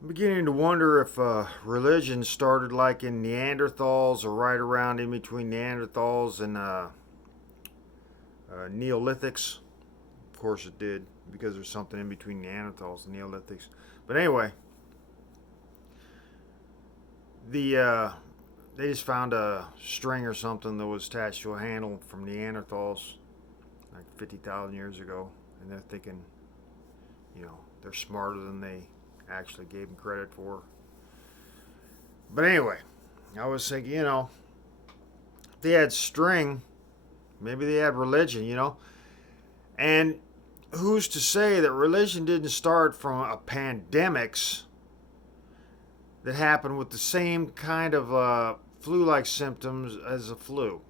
I'm beginning to wonder if religion started like in Neanderthals or right around in between Neanderthals and Neolithics. Of course it did, because there's something in between Neanderthals and Neolithics. But anyway, the they just found a string or something that was attached to a handle from Neanderthals like 50,000 years ago, and they're thinking, they're smarter than they actually gave them credit for. But anyway, I was thinking, if they had string, maybe they had religion. And who's to say that religion didn't start from a pandemics that happened with the same kind of flu-like symptoms as a flu?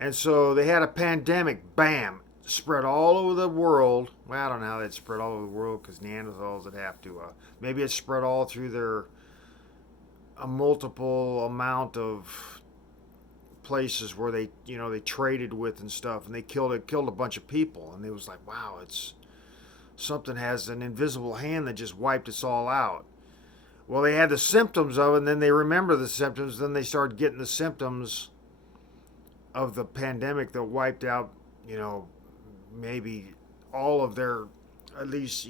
And so they had a pandemic, bam, spread all over the world. Well, I don't know how they'd spread all over the world because Neanderthals would have to. Maybe it spread all through their a multiple amount of places where they traded with and stuff, and they killed a bunch of people, and it was like, wow, it's something has an invisible hand that just wiped us all out. Well, they had the symptoms of it, and then they remember the symptoms, then they started getting the symptoms of the pandemic that wiped out, you know, maybe all of their, at least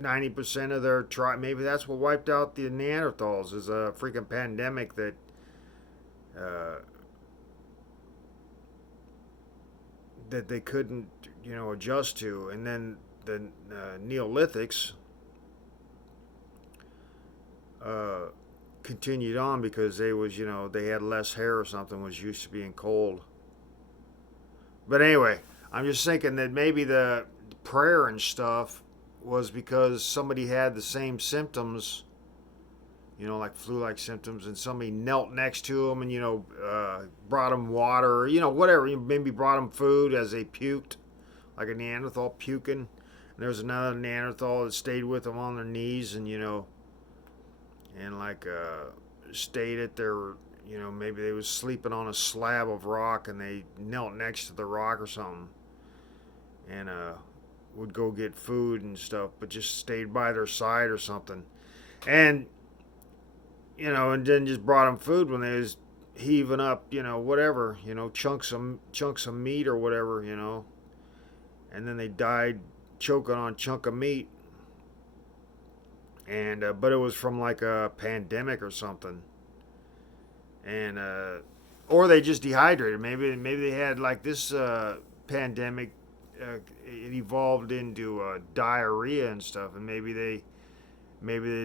90% of their tribe. Maybe that's what wiped out the Neanderthals, is a freaking pandemic that uh, that they couldn't, adjust to. And then the Neolithics uh, continued on because they had less hair or something, was used to being cold. But anyway, I'm just thinking that maybe the prayer and stuff was because somebody had the same symptoms, like flu-like symptoms, and somebody knelt next to them and brought them water, or whatever. Maybe brought them food as they puked, like a Neanderthal puking. And there was another Neanderthal that stayed with them on their knees, and like stayed at their, maybe they was sleeping on a slab of rock and they knelt next to the rock or something, and would go get food and stuff, but just stayed by their side or something. And and then just brought them food when they was heaving up, whatever, chunks of meat or whatever, and then they died choking on a chunk of meat. And but it was from like a pandemic or something, and or they just dehydrated. Maybe they had like this pandemic. It evolved into diarrhea and stuff, and maybe they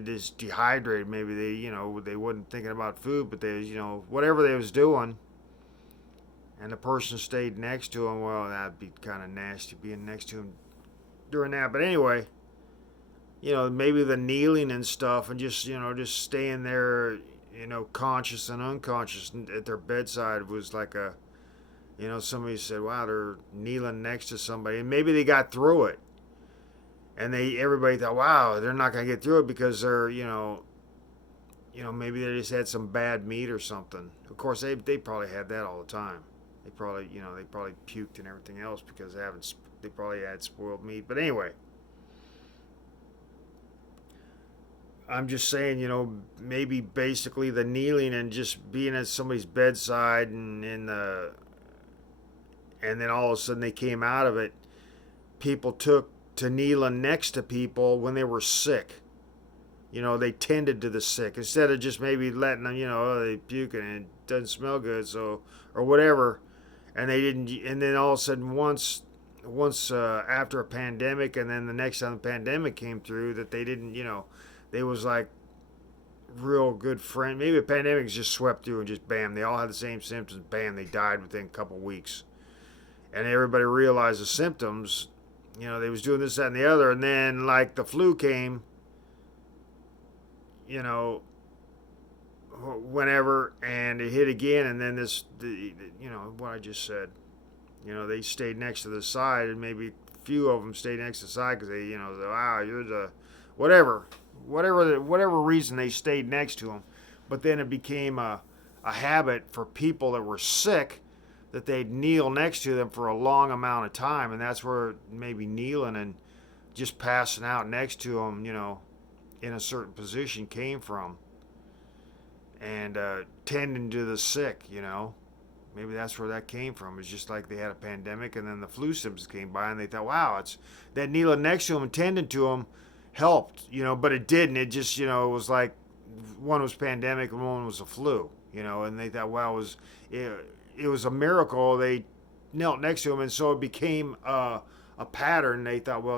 just dehydrated. Maybe they wasn't thinking about food, but they whatever they was doing, and the person stayed next to him. Well, that'd be kind of nasty being next to him during that. But anyway, maybe the kneeling and stuff, and just staying there, conscious and unconscious at their bedside was like somebody said, wow, they're kneeling next to somebody, and maybe they got through it. And everybody thought, wow, they're not going to get through it because they're, maybe they just had some bad meat or something. Of course, they probably had that all the time. They probably puked and everything else because they probably had spoiled meat. But anyway, I'm just saying, maybe basically the kneeling and just being at somebody's bedside, and then all of a sudden they came out of it. People took to kneeling next to people when they were sick. They tended to the sick instead of just maybe letting them, oh, they puking and it doesn't smell good, so, or whatever. And they didn't. And then all of a sudden, once after a pandemic, and then the next time the pandemic came through, that they didn't, they was like real good friend. Maybe the pandemic just swept through and just bam, they all had the same symptoms. Bam, they died within a couple weeks, and everybody realized the symptoms. They was doing this, that, and the other, and then like the flu came. You know, Whenever, and it hit again, and then what I just said. They stayed next to the side, and maybe a few of them stayed next to the side because wow, you're the whatever, whatever reason they stayed next to him. But then it became a habit for people that were sick that they'd kneel next to them for a long amount of time, and that's where maybe kneeling and just passing out next to them, in a certain position came from, and tending to the sick. Maybe that's where that came from. It's just like they had a pandemic, and then the flu symptoms came by, and they thought, wow, it's that kneeling next to them and tending to them helped, but it didn't. It just, it was like one was pandemic and one was a flu, and they thought, wow, it was a miracle. They knelt next to him, and so it became a pattern. They thought, well,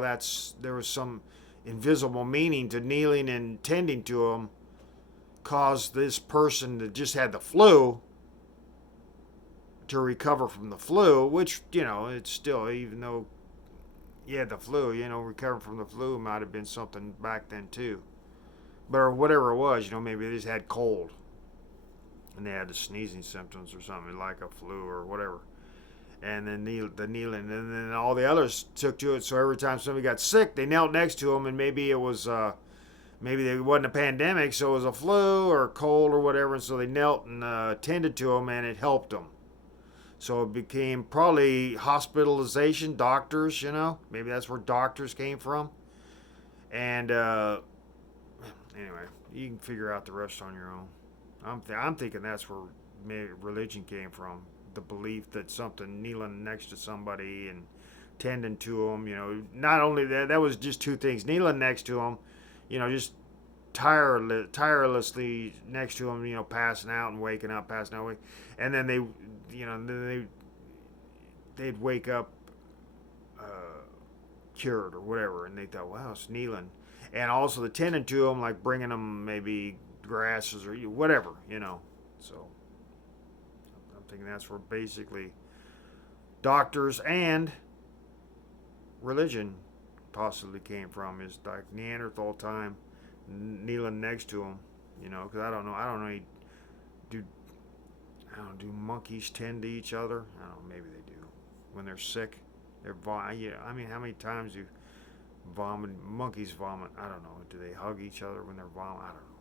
there was some invisible meaning to kneeling and tending to him, caused this person that just had the flu to recover from the flu, which, it's still, even though you had the flu, recovering from the flu might have been something back then too. But or whatever it was, maybe they just had cold and they had the sneezing symptoms or something like a flu or whatever. And then the kneeling, and then all the others took to it. So every time somebody got sick, they knelt next to them, and maybe it was maybe it wasn't a pandemic, so it was a flu or a cold or whatever, and so they knelt and tended to them, and it helped them. So it became probably hospitalization, doctors, maybe that's where doctors came from. And anyway, you can figure out the rest on your own. I'm thinking that's where maybe religion came from. The belief that something kneeling next to somebody and tending to them, not only that was just two things. Kneeling next to them, just tirelessly next to them, passing out and waking up, passing out, and then they'd wake up cured or whatever, and they thought, wow, it's kneeling, and also the tending to them, like bringing them maybe grasses or whatever, So I'm thinking that's where basically doctors and religion possibly came from, is like Neanderthal time, kneeling next to them, because I don't know, do do monkeys tend to each other? I don't know, maybe they do. When they're sick, I mean, how many times do monkeys vomit? I don't know. Do they hug each other when they're vomiting? I don't know.